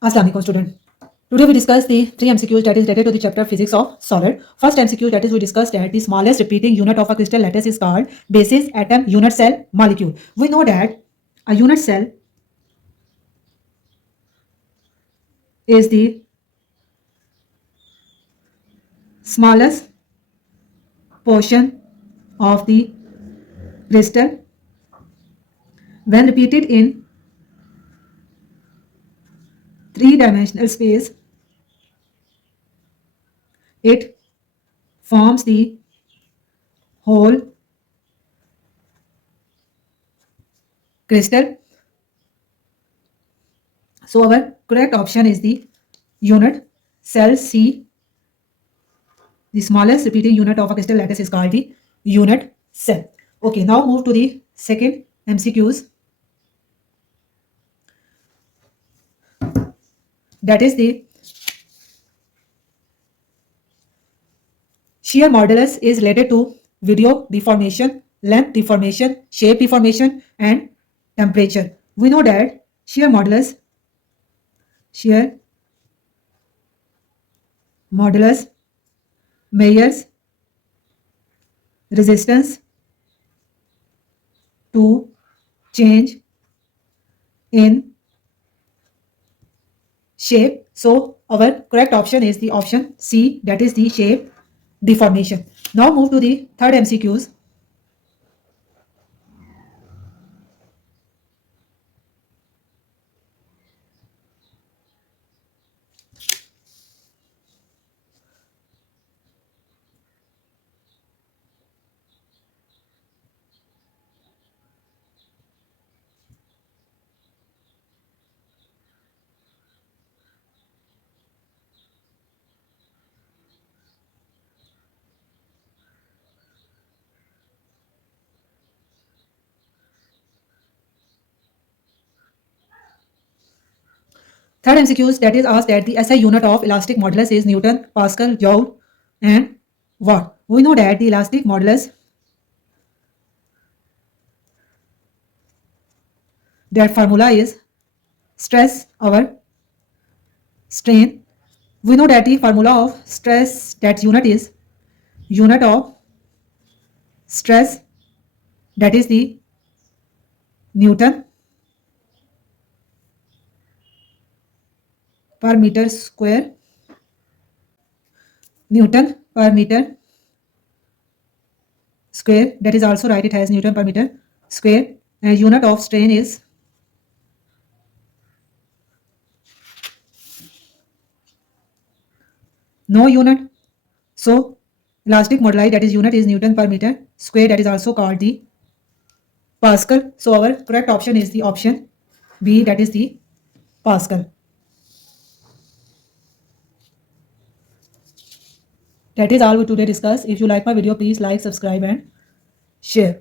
Assalamualaikum student. Today we discuss the three MCQs that is related to the chapter Physics of Solid. First MCQ that is we discussed that the smallest repeating unit of a crystal lattice is called basis, atom, unit cell, molecule. We know that a unit cell is the smallest portion of the crystal when repeated in three-dimensional space. It forms the whole crystal. So our correct option is the unit cell C. The smallest repeating unit of a crystal lattice is called the unit cell. Okay, now move to the second MCQs. That is the shear modulus is related to video deformation, length deformation, shape deformation, and temperature. We know that shear modulus measures resistance to change in shape. So our correct option is the option C, that is the shape deformation. Now move to the third MCQs. Third MCQs that is asked that the SI unit of elastic modulus is Newton, Pascal, Joule, and Watt. We know that the elastic modulus, that formula is stress over strain. We know that the formula of stress, that unit is unit of stress, that is the Newton per meter square. Newton per meter square, that is also right, it has Newton per meter square, and unit of strain is no unit. So elastic moduli, that is unit is Newton per meter square, that is also called the Pascal. So our correct option is the option B, that is the Pascal. That is all we today discuss. If you like my video, please like, subscribe and share.